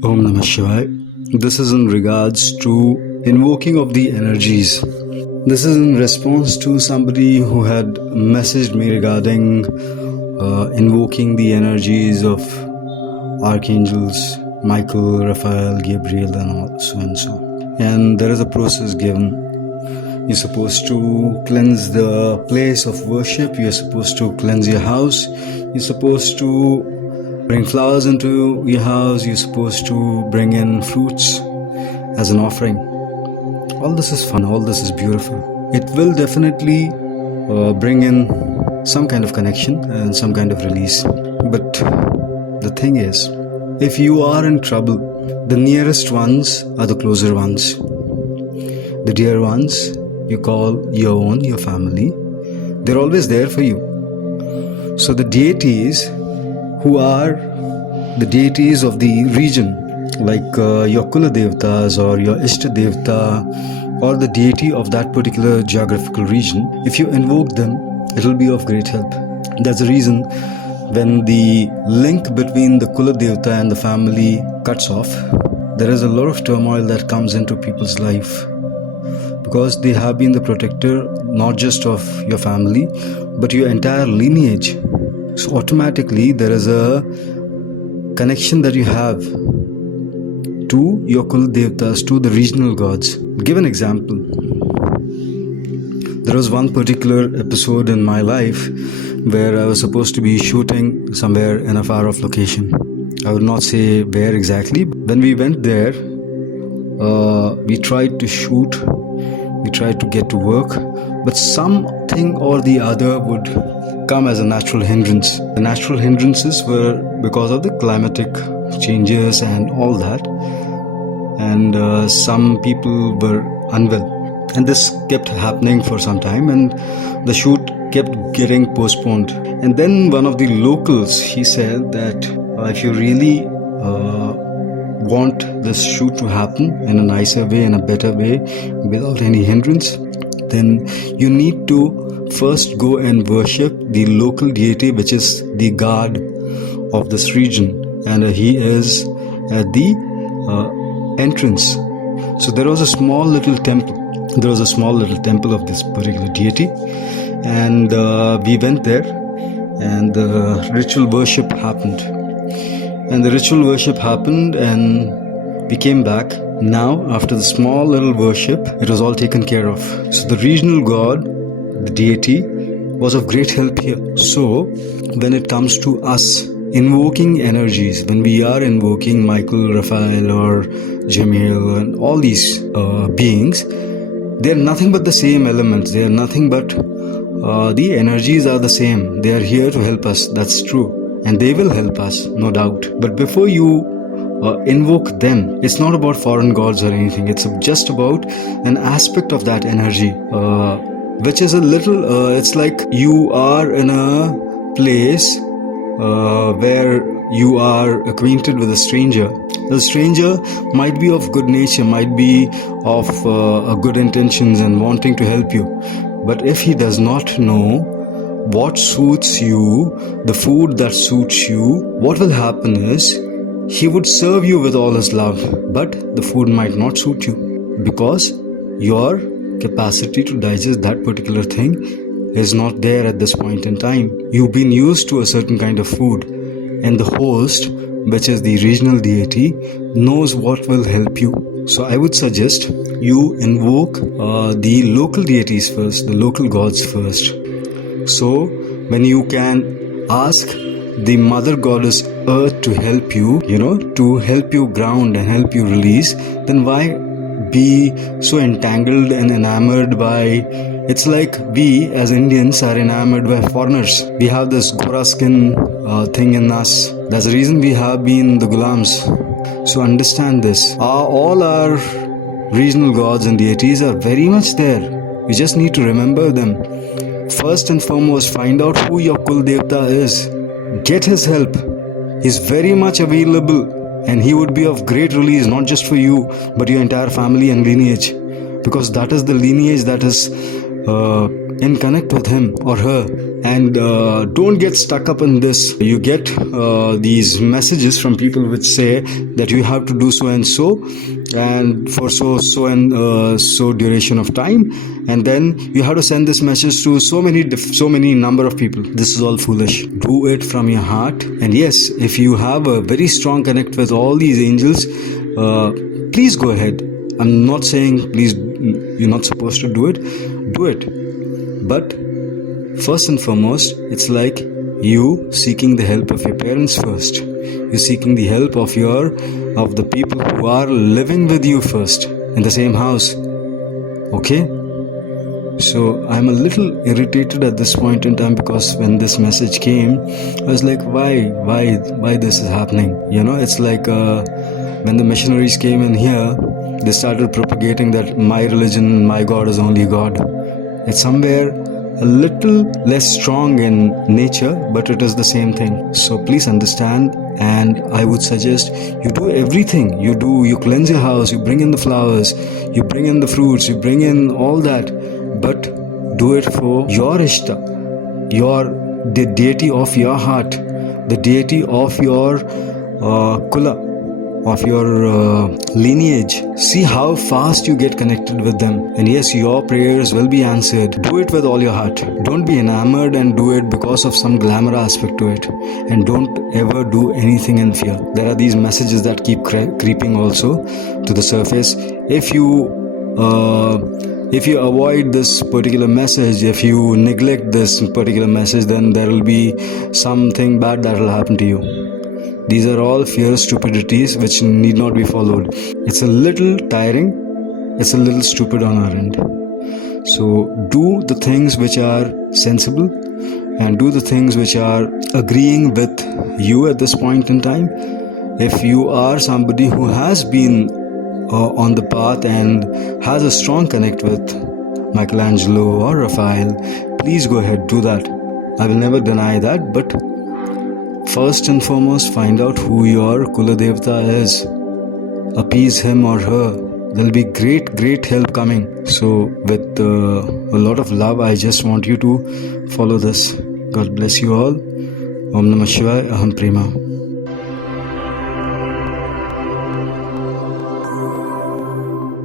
Om Namah Shivaya. This is in regards to invoking of the energies. This is in response to somebody who had messaged me regarding invoking the energies of archangels Michael, Raphael, Gabriel, and all so and so. And there is a process given. You're supposed to cleanse the place of worship. You're supposed to cleanse your house. You're supposed to bring flowers into your house. You're supposed to bring in fruits as an offering. All this is fun. All this is beautiful. It will definitely bring in some kind of connection and some kind of release. But the thing is, if you are in trouble, the nearest ones are the closer ones. The dear ones you call your own, your family, they're always there for you. So the deities who are the deities of the region, like your Kula Devtas or your Ishta Devta or the deity of that particular geographical region, if you invoke them, it will be of great help. That's the reason when the link between the Kula Devta and the family cuts off, there is a lot of turmoil that comes into people's life, because they have been the protector not just of your family but your entire lineage. So automatically there is a connection that you have to your Kul Devtas, to the regional gods. Give an example. There was one particular episode in my life where I was supposed to be shooting somewhere in a far off location. I will not say where exactly. When we went there, we tried to shoot, we tried to get to work, but something or the other would come as a natural hindrance. The natural hindrances were because of the climatic changes and all that, and some people were unwell, and this kept happening for some time, and the shoot kept getting postponed. And then one of the locals, he said that if you really want this shoot to happen in a nicer way, in a better way, without any hindrance, then you need to first go and worship the local deity, which is the god of this region, and he is at the entrance. So there was a small little temple. There was a small little temple of this particular deity, and we went there, and the ritual worship happened. And the ritual worship happened, and we came back. Now, after the small little worship, it was all taken care of. So the regional god, the deity, was of great help here. So when it comes to us invoking energies, when we are invoking Michael, Raphael, or Jamil, and all these beings, they are nothing but the same elements. They are nothing but the energies are the same. They are here to help us. That's true. And they will help us, no doubt. But before you invoke them, it's not about foreign gods or anything. It's just about an aspect of that energy, which is a little, it's like you are in a place where you are acquainted with a stranger. The stranger might be of good nature, might be of good intentions and wanting to help you. But if he does not know what suits you, the food that suits you, what will happen is he would serve you with all his love, but the food might not suit you, because your capacity to digest that particular thing is not there at this point in time. You've been used to a certain kind of food, and the host, which is the regional deity, knows what will help you. So I would suggest you invoke the local deities first, the local gods first. So when you can ask the mother goddess earth to help you, to help you ground and help you release, then why be so entangled and enamored by, it's like we as Indians are enamored by foreigners. We have this Gora skin thing in us. That's the reason we have been the gulams. So understand this. All our regional gods and deities are very much there. You just need to remember them. First and foremost, find out who your Kul Devta is. Get his help. He's very much available, and he would be of great release, not just for you, but your entire family and lineage. Because that is the lineage that is and connect with him or her. And don't get stuck up in this. You get these messages from people which say that you have to do so and so, and for so and so duration of time, and then you have to send this message to so many number of people. This is all foolish. Do it from your heart. And yes, if you have a very strong connect with all these angels, please go ahead. I'm not saying please, you're not supposed to do it. Do it. But first and foremost, it's like you seeking the help of your parents first. You seeking the help of the people who are living with you first in the same house. Okay? So I'm a little irritated at this point in time, because when this message came, I was like, why this is happening? It's like when the missionaries came in here, they started propagating that my religion, my God is only God. It's somewhere a little less strong in nature, but it is the same thing. So please understand, and I would suggest you do everything. You cleanse your house, you bring in the flowers, you bring in the fruits, you bring in all that, but do it for your Ishta, the deity of your heart, the deity of your Kula, of your lineage. See how fast you get connected with them, and yes, your prayers will be answered. Do it with all your heart. Don't be enamored and do it because of some glamour aspect to it, and don't ever do anything in fear. There are these messages that keep creeping also to the surface. If you avoid this particular message, if you neglect this particular message, then there will be something bad that will happen to you. These are all fear stupidities which need not be followed. It's a little tiring, it's a little stupid on our end. So do the things which are sensible, and do the things which are agreeing with you at this point in time. If you are somebody who has been on the path and has a strong connect with Michelangelo or Raphael, please go ahead, do that. I will never deny that, but first and foremost, find out who your Kula Devata is. Appease him or her. There'll be great help coming. So with a lot of love, I just want you to follow this. God bless you all. Om Namah Shivaya. Aham Prema.